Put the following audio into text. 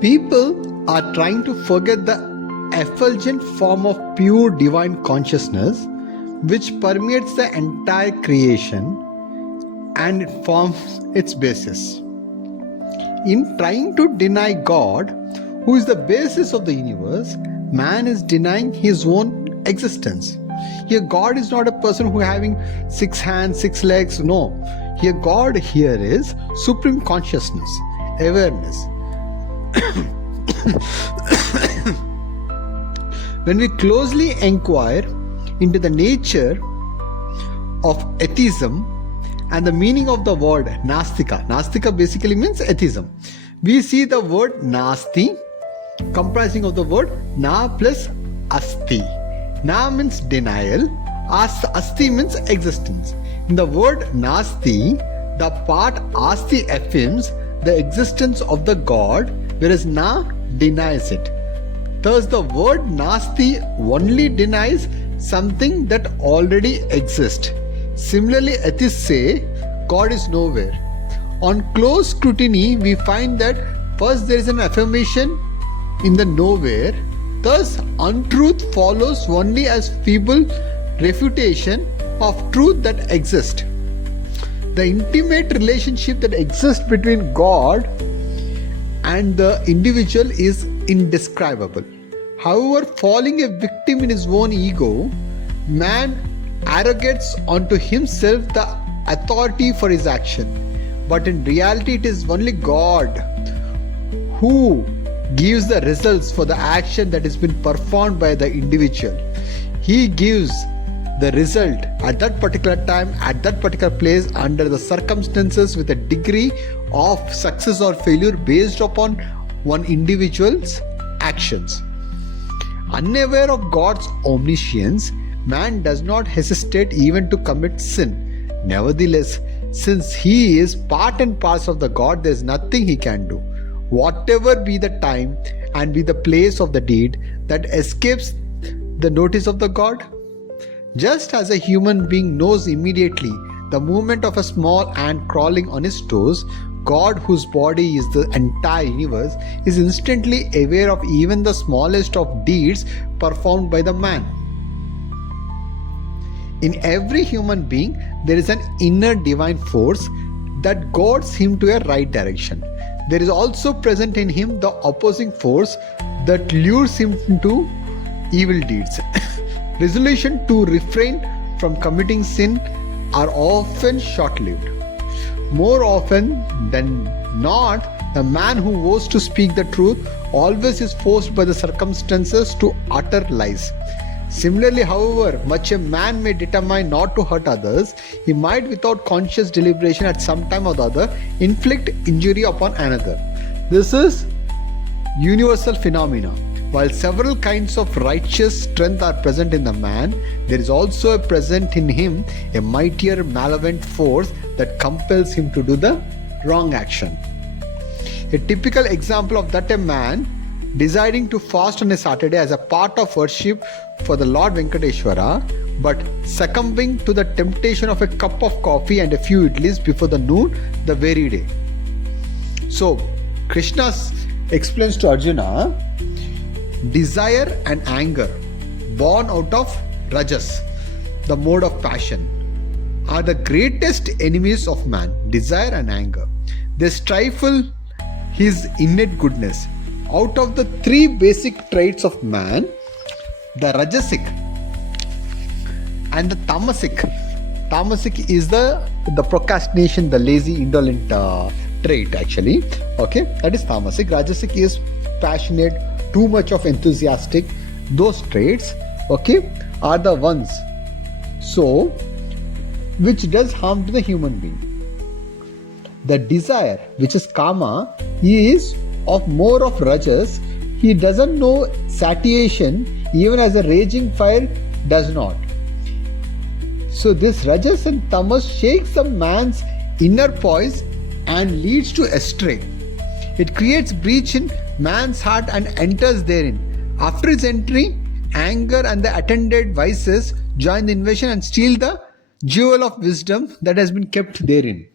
People are trying to forget the effulgent form of pure divine consciousness which permeates the entire creation and it forms its basis. In trying to deny God, who is the basis of the universe, man is denying his own existence. Here God is not a person who having 6 hands, 6 legs, no. Here God here is supreme consciousness, awareness. When we closely inquire into the nature of atheism and the meaning of the word Nastika, Nastika basically means atheism, we see the word Nasti comprising of the word Na plus Asti. Na means denial, Asti means existence. In the word Nasti, the part Asti affirms the existence of the God, whereas Na denies it. Thus, the word Nasti only denies something that already exists. Similarly, atheists say God is nowhere. On close scrutiny, we find that first there is an affirmation in the nowhere. Thus, untruth follows only as feeble refutation of truth that exists. The intimate relationship that exists between God and the individual is indescribable. However, falling a victim in his own ego, man arrogates onto himself the authority for his action. But in reality, it is only God who gives the results for the action that has been performed by the individual. He gives the result at that particular time, at that particular place, under the circumstances, with a degree of success or failure based upon one individual's actions. Unaware of God's omniscience, man does not hesitate even to commit sin. Nevertheless, since he is part and parcel of the God, there is nothing he can do, whatever be the time and be the place of the deed, that escapes the notice of the God. Just as a human being knows immediately the movement of a small ant crawling on his toes, God, whose body is the entire universe, is instantly aware of even the smallest of deeds performed by the man. In every human being, there is an inner divine force that guides him to a right direction. There is also present in him the opposing force that lures him into evil deeds. Resolution to refrain from committing sin are often short-lived. More often than not, the man who vows to speak the truth always is forced by the circumstances to utter lies. Similarly, however much a man may determine not to hurt others, he might, without conscious deliberation at some time or the other, inflict injury upon another. This is universal phenomena. While several kinds of righteous strength are present in the man, there is also present in him a mightier malevolent force that compels him to do the wrong action. A typical example of that, a man deciding to fast on a Saturday as a part of worship for the Lord Venkateshwara, but succumbing to the temptation of a cup of coffee and a few idlis before the noon the very day. So, Krishna explains to Arjuna, desire and anger, born out of rajas, the mode of passion, are the greatest enemies of man. Desire and anger, they stifle his innate goodness. Out of the 3 basic traits of man, the rajasic and the tamasic is the procrastination, the lazy, indolent trait actually. Okay, that is tamasic. Rajasic is passionate, too much of enthusiastic. Those traits, okay, are the ones so which does harm to the human being. The desire, which is kama, he is of more of rajas. He doesn't know satiation, even as a raging fire does not. So this rajas and tamas shakes a man's inner poise and leads to astray. It creates breach in man's heart and enters therein. After its entry, anger and the attendant vices join the invasion and steal the jewel of wisdom that has been kept therein.